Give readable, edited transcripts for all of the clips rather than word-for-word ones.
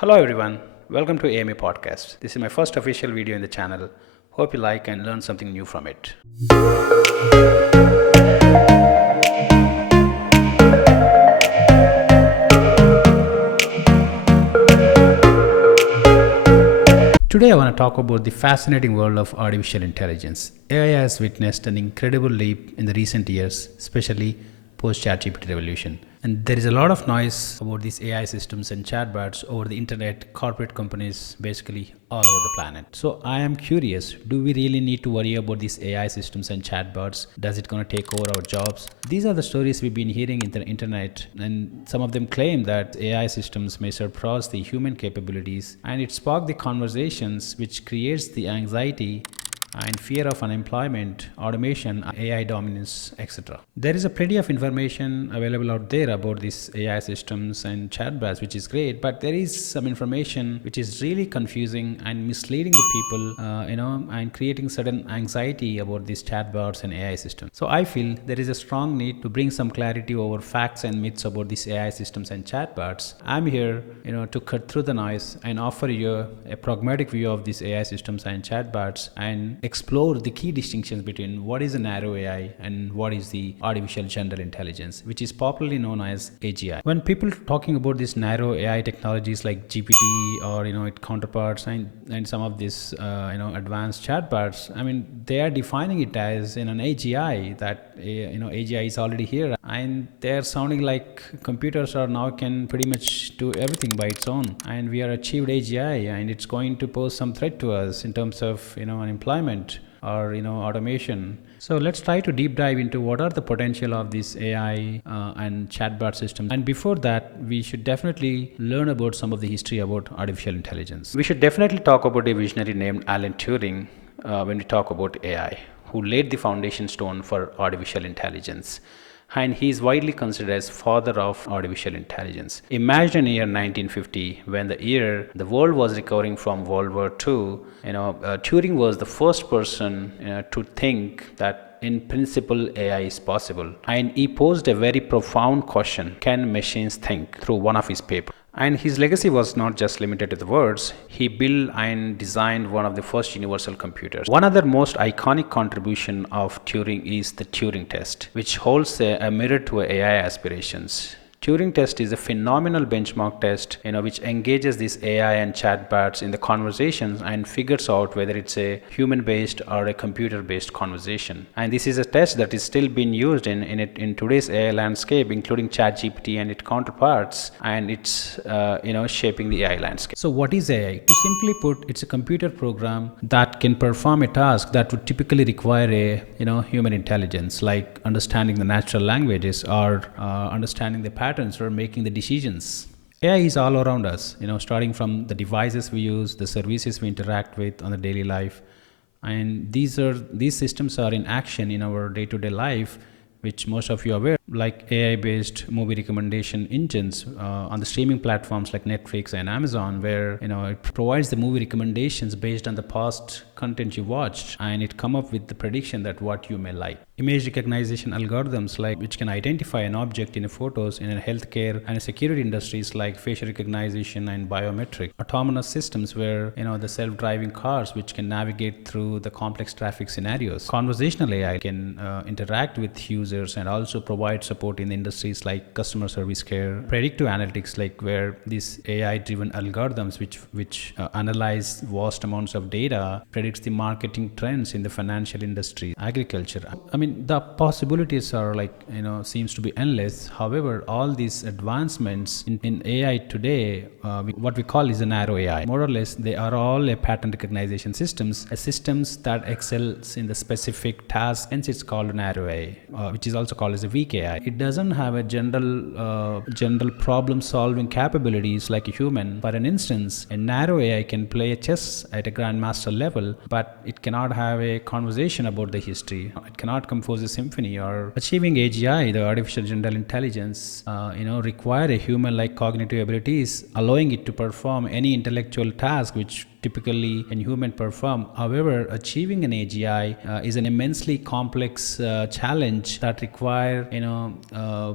Hello everyone, welcome to AMA podcast. This is my first official video in the channel. Hope you like and learn something new from it. Today I want to talk about the fascinating world of artificial intelligence. AI has witnessed an incredible leap in the recent years, especially post ChatGPT revolution. And there is a lot of noise about these AI systems and chatbots over the internet, corporate companies, basically all over the planet. So I am curious, do we really need to worry about these AI systems and chatbots? Does it gonna take over our jobs? These are the stories we've been hearing in the internet, and some of them claim that AI systems may surpass the human capabilities, and it sparked the conversations which creates the anxiety and fear of unemployment, automation, AI dominance, etc. There is a plenty of information available out there about these AI systems and chatbots, which is great, but there is some information which is really confusing and misleading the people, and creating certain anxiety about these chatbots and AI systems. So I feel there is a strong need to bring some clarity over facts and myths about these AI systems and chatbots. I'm here, to cut through the noise and offer you a pragmatic view of these AI systems and chatbots and explore the key distinctions between what is a narrow AI and what is the artificial general intelligence, which is popularly known as AGI. When people talking about these narrow AI technologies like GPT or its counterparts and some of these advanced chatbots, I mean they are defining it as in an AGI that AGI is already here, and they are sounding like computers are now can pretty much do everything by its own, and we are achieved AGI and it's going to pose some threat to us in terms of unemployment or automation. So let's try to deep dive into what are the potential of this AI and chatbot systems. And before that, we should definitely learn about some of the history about artificial intelligence. We should definitely talk about a visionary named Alan Turing when we talk about AI, who laid the foundation stone for artificial intelligence, and he is widely considered as father of artificial intelligence. Imagine year 1950, when the world was recovering from World War II. Turing was the first person to think that in principle AI is possible, and he posed a very profound question: can machines think? Through one of his papers. And his legacy was not just limited to the words. He built and designed one of the first universal computers. One other most iconic contribution of Turing is the Turing test, which holds a mirror to AI aspirations. Turing test is a phenomenal benchmark test, which engages these AI and chatbots in the conversations and figures out whether it's a human-based or a computer-based conversation. And this is a test that is still being used in today's AI landscape, including ChatGPT and its counterparts, and it's shaping the AI landscape. So, what is AI? To simply put, it's a computer program that can perform a task that would typically require a human intelligence, like understanding the natural languages or understanding the patterns or making the decisions. AI is all around us, starting from the devices we use, the services we interact with on the daily life, and these systems are in action in our day-to-day life, which most of you are aware, like AI-based movie recommendation engines on the streaming platforms like Netflix and Amazon, where it provides the movie recommendations based on the past content you watched, and it come up with the prediction that what you may like. Image recognition algorithms which can identify an object in photos in a healthcare and security industries like facial recognition and biometric. Autonomous systems where the self-driving cars which can navigate through the complex traffic scenarios. Conversational AI can interact with users and also provide support in industries like customer service care. Predictive analytics, like where these AI-driven algorithms which analyze vast amounts of data, predicts the marketing trends in the financial industry, agriculture. I mean, the possibilities are seems to be endless. However, all these advancements in AI today, what we call is a narrow AI. More or less, they are all a pattern recognition systems, systems that excels in the specific task. Hence, it's called a narrow AI, which is also called as a weak AI. It doesn't have a general problem-solving capabilities like a human. For an instance, a narrow AI can play a chess at a grandmaster level, but it cannot have a conversation about the history. It cannot compose a symphony. Or achieving AGI, the artificial general intelligence, require a human-like cognitive abilities, allowing it to perform any intellectual task which typically a human perform. However, achieving an AGI is an immensely complex challenge that require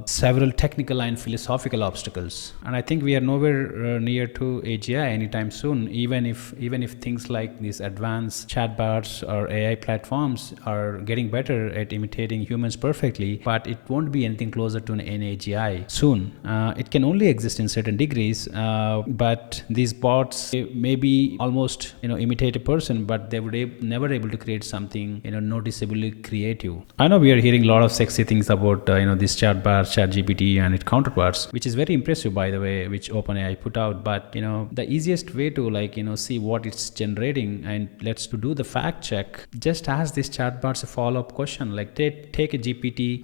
several technical and philosophical obstacles. And I think we are nowhere near to AGI anytime soon. Even if things like these advanced chatbots or AI platforms are getting better at imitating humans perfectly, but it won't be anything closer to an AGI soon. It can only exist in certain degrees, but these bots may be almost imitate a person, but they would never able to create something noticeably creative. I know we are hearing a lot of sexy things about this chatbot, ChatGPT, and its counterparts, which is very impressive, by the way, which OpenAI put out. But the easiest way to see what it's generating and let's to do the fact check, just ask this chatbots a follow-up question. Like take a GPT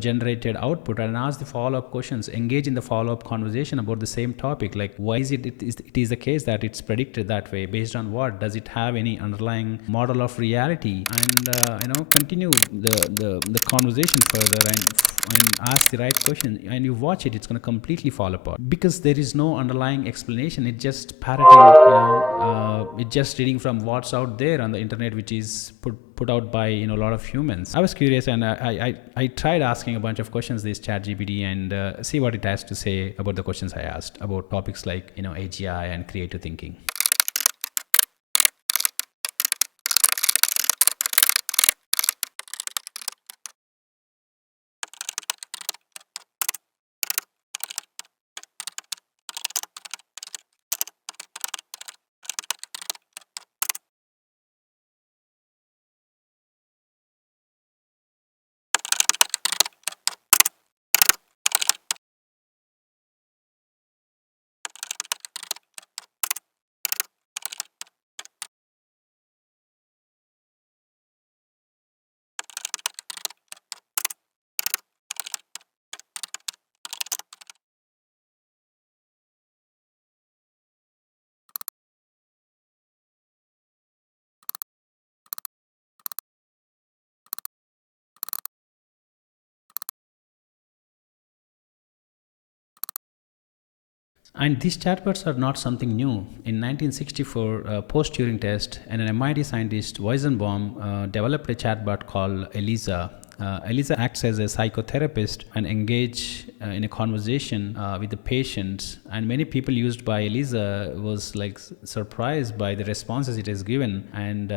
generated output and ask the follow-up questions. Engage in the follow-up conversation about the same topic. Like why is it is the case that it's predicted that way? Based on what? Does it have any underlying model of reality? And continue the conversation further and ask the right question, and you watch it's going to completely fall apart because there is no underlying explanation. It's just parroting, it's just reading from what's out there on the internet, which is put out by a lot of humans. I was curious, and I tried asking a bunch of questions this ChatGPT and see what it has to say about the questions I asked about topics like AGI and creative thinking. And these chatbots are not something new. In 1964, post-Turing test, and an MIT scientist, Weizenbaum, developed a chatbot called Eliza. Eliza acts as a psychotherapist and engage in a conversation with the patients. And many people used by Eliza was like surprised by the responses it has given. And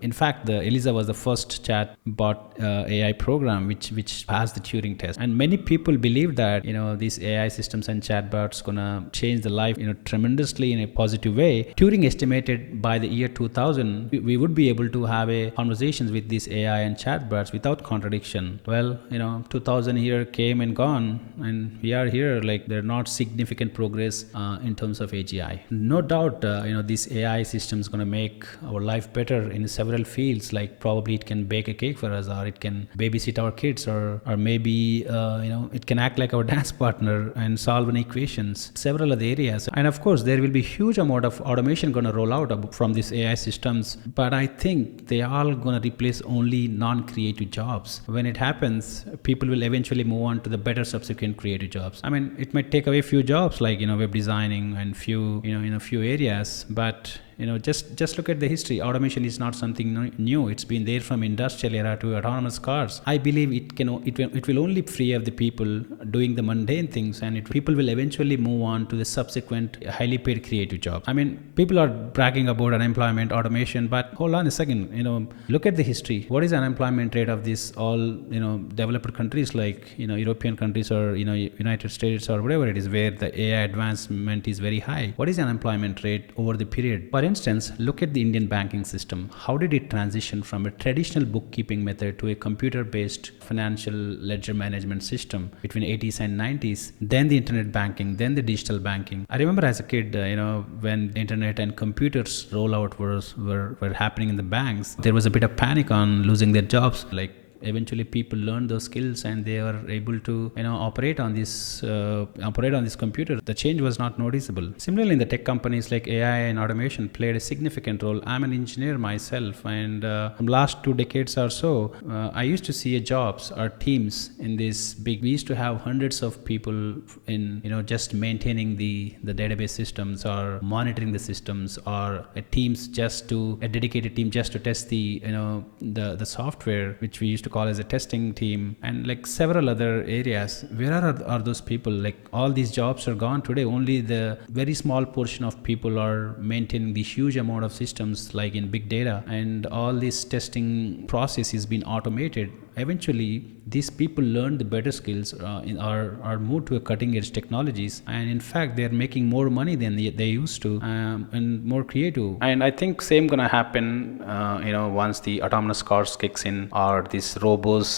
in fact, the Eliza was the first chatbot AI program which passed the Turing test. And many people believe that these AI systems and chatbots gonna change the life tremendously in a positive way. Turing estimated by the year 2000 we would be able to have a conversations with these AI and chatbots without contradiction. Well, 2000 here came and gone, and we are here. Like there are not significant progress in terms of AGI. No doubt, these AI systems gonna make our life better in several fields. Like probably it can bake a cake for us, or it can babysit our kids, or maybe it can act like our dance partner and solve an equations. Several other areas, and of course there will be huge amount of automation gonna roll out from these AI systems. But I think they are gonna replace only non-creative jobs. When it happens, people will eventually move on to the better subsequent creative jobs. I mean, it might take away few jobs like web designing and few in a few areas, but just look at the history. Automation is not something new. It's been there from industrial era to autonomous cars. I believe it will only free up the people doing the mundane things, and people will eventually move on to the subsequent highly paid creative jobs. I mean, people are bragging about unemployment, automation, but hold on a second. Look at the history. What is the unemployment rate of this all developed countries like European countries or United States or whatever it is, where the AI advancement is very high? What is the unemployment rate over the period? For instance, look at the Indian banking system. How did it transition from a traditional bookkeeping method to a computer-based financial ledger management system between 80s and 90s? Then the internet banking, then the digital banking. I remember as a kid, when the internet and computers rollout were happening in the banks, there was a bit of panic on losing their jobs. Like eventually people learn those skills and they are able to operate on this computer. The change was not noticeable. Similarly, in the tech companies, like AI and automation played a significant role. I'm an engineer myself, and from last 2 decades or so, I used to see jobs or teams in this big. We used to have hundreds of people in just maintaining the database systems or monitoring the systems, or a dedicated team just to test the software, which we used to call as a testing team, and like several other areas. Where are those people? Like all these jobs are gone today. Only the very small portion of people are maintaining the huge amount of systems like in big data, and all this testing process is being automated. Eventually these people learn the better skills, are moved to a cutting edge technologies, and in fact they're making more money than they used to, and more creative. And I think same gonna happen once the autonomous cars kicks in, or these robots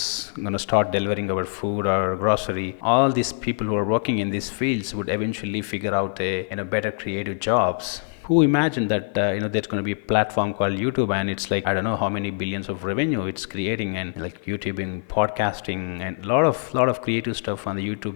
gonna start delivering our food or grocery. All these people who are working in these fields would eventually figure out a better creative jobs. Who imagined that there's going to be a platform called YouTube, and it's like I don't know how many billions of revenue it's creating, and like YouTubing, podcasting, and a lot of creative stuff on the YouTube.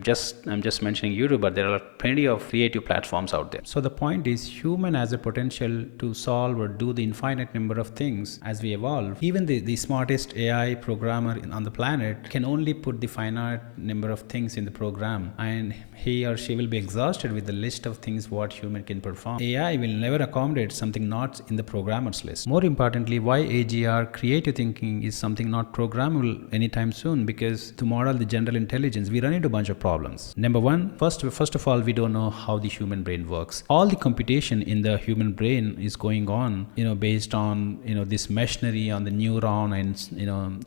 I'm just mentioning YouTube, but there are plenty of creative platforms out there. So the point is, human has a potential to solve or do the infinite number of things as we evolve. Even the smartest AI programmer on the planet can only put the finite number of things in the program, and he or she will be exhausted with the list of things what human can perform. AI will never accommodate something not in the programmer's list. More importantly, why AGR creative thinking is something not programmable anytime soon, because to model the general intelligence, we run into a bunch of problems. Number one, first of all, we don't know how the human brain works. All the computation in the human brain is going on, based on, this machinery on the neuron and,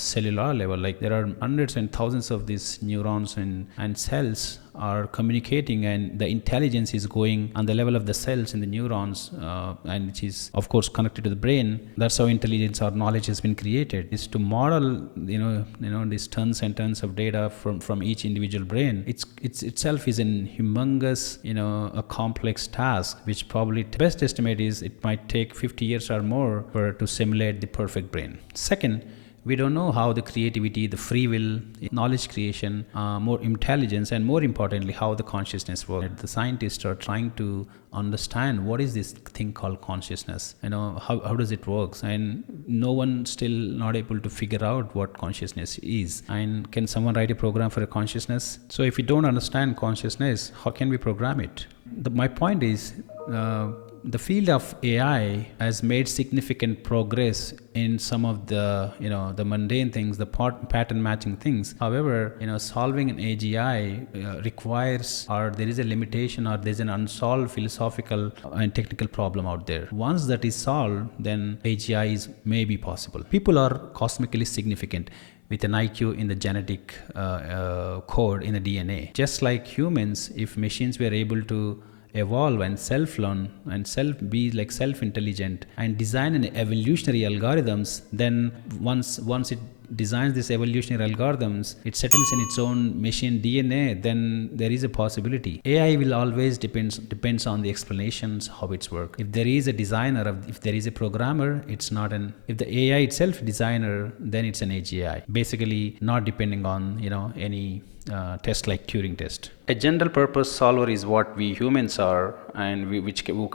cellular level. Like there are hundreds and thousands of these neurons and cells are communicating, and the intelligence is going on the level of the cells in the neurons, and which is of course connected to the brain. That's how intelligence or knowledge has been created, is to model these tons and tons of data from each individual brain. It's itself is an humongous, a complex task, which probably best estimate is it might take 50 years or more to simulate the perfect brain. Second, we don't know how the creativity, the free will, knowledge creation, more intelligence, and more importantly, how the consciousness works. The scientists are trying to understand what is this thing called consciousness. How does it works? And no one still not able to figure out what consciousness is. And can someone write a program for a consciousness? So if we don't understand consciousness, how can we program it? My point is, the field of AI has made significant progress in some of the the mundane things, the pattern matching things. However, solving an AGI requires, or there is a limitation, or there's an unsolved philosophical and technical problem out there. Once that is solved, then AGI is maybe possible. People are cosmically significant with an IQ in the genetic code in the DNA. Just like humans, if machines were able to evolve and self-learn and self-intelligent and design an evolutionary algorithms, then once it designs this evolutionary algorithms, it settles in its own machine DNA, then there is a possibility. AI will always depends on the explanations, how it's work. If there is a designer, if there is a programmer, it's not if the AI itself designer, then it's an AGI. Basically not depending on, any test like Turing test. A general purpose solver is what we humans are, and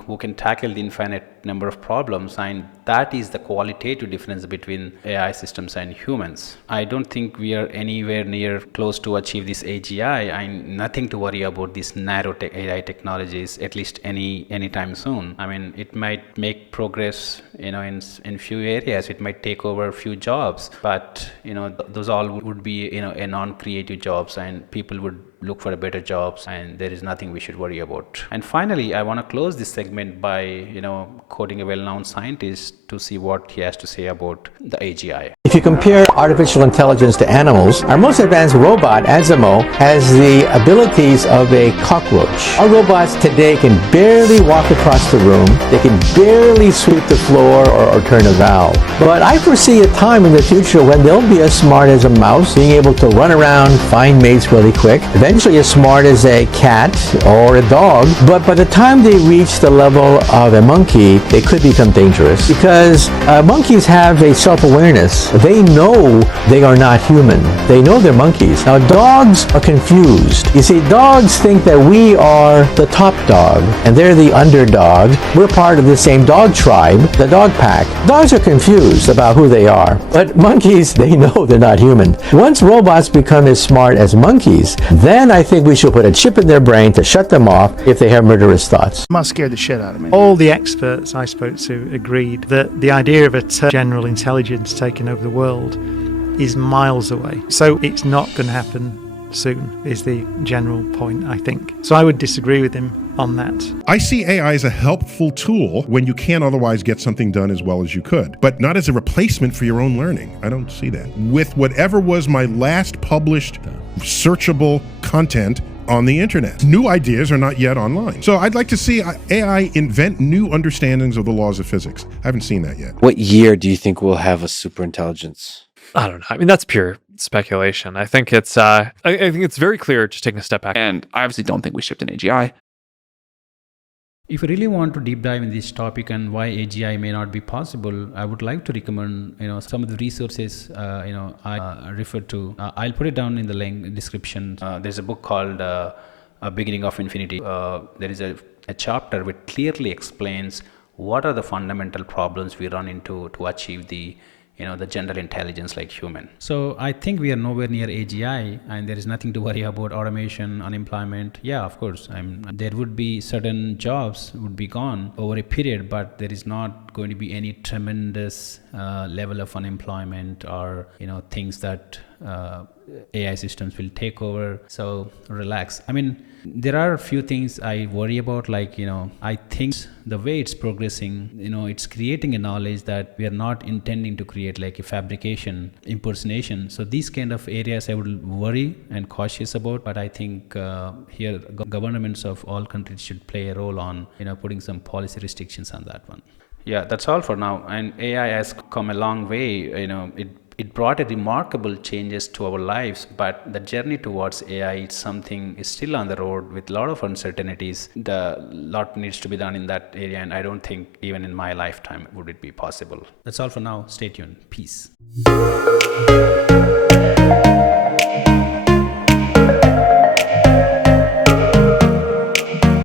who can tackle the infinite number of problems, and that is the qualitative difference between AI systems and humans. I don't think we are anywhere near close to achieve this AGI, and nothing to worry about these narrow AI technologies, at least anytime soon. I mean, it might make progress, in few areas. It might take over a few jobs, but those all would be a non-creative jobs, and people would look for a better jobs, and there is nothing we should worry about. And finally, I want to close this segment by quoting a well-known scientist to see what he has to say about the AGI. If you compare artificial intelligence to animals, our most advanced robot, AmA, has the abilities of a cockroach. Our robots today can barely walk across the room. They can barely sweep the floor or turn a valve. But I foresee a time in the future when they'll be as smart as a mouse, being able to run around, find mates really quick, eventually as smart as a cat or a dog. But by the time they reach the level of a monkey, they could become dangerous, because monkeys have a self-awareness. They know they are not human. They know they're monkeys. Now, dogs are confused. You see, dogs think that we are the top dog and they're the underdog. We're part of the same dog tribe, the dog pack. Dogs are confused about who they are, but monkeys, they know they're not human. Once robots become as smart as monkeys, then I think we should put a chip in their brain to shut them off if they have murderous thoughts. Must scare the shit out of me. All the experts I spoke to agreed that the idea of a general intelligence taking over the world is miles away. So it's not going to happen soon, is the general point, I think. So I would disagree with him on that. I see AI as a helpful tool when you can't otherwise get something done as well as you could, but not as a replacement for your own learning. I don't see that. With whatever was my last published searchable content on the internet, new ideas are not yet online. So I'd like to see AI invent new understandings of the laws of physics. I haven't seen that yet. What year do you think we'll have a superintelligence? I don't know. I mean, that's pure speculation. I think it's I think it's very clear, just taking a step back. And I obviously don't think we shipped an AGI. If you really want to deep dive in this topic and why AGI may not be possible, I would like to recommend some of the resources I refer to. I'll put it down in the link description. There's a book called A Beginning of Infinity. There is a chapter which clearly explains what are the fundamental problems we run into to achieve the general intelligence like human. So I think we are nowhere near AGI, and there is nothing to worry about automation, unemployment. Yeah, of course, there would be certain jobs would be gone over a period, but there is not going to be any tremendous level of unemployment or things that AI systems will take over. So relax. I mean, there are a few things I worry about, like I think the way it's progressing, it's creating a knowledge that we are not intending to create, like a fabrication, impersonation. So these kind of areas I would worry and cautious about. But I think here governments of all countries should play a role on putting some policy restrictions on that one. Yeah, that's all for now. And AI has come a long way. It brought a remarkable changes to our lives, but the journey towards AI is still on the road with a lot of uncertainties. The lot needs to be done in that area, and I don't think even in my lifetime would it be possible. That's all for now. Stay tuned. Peace.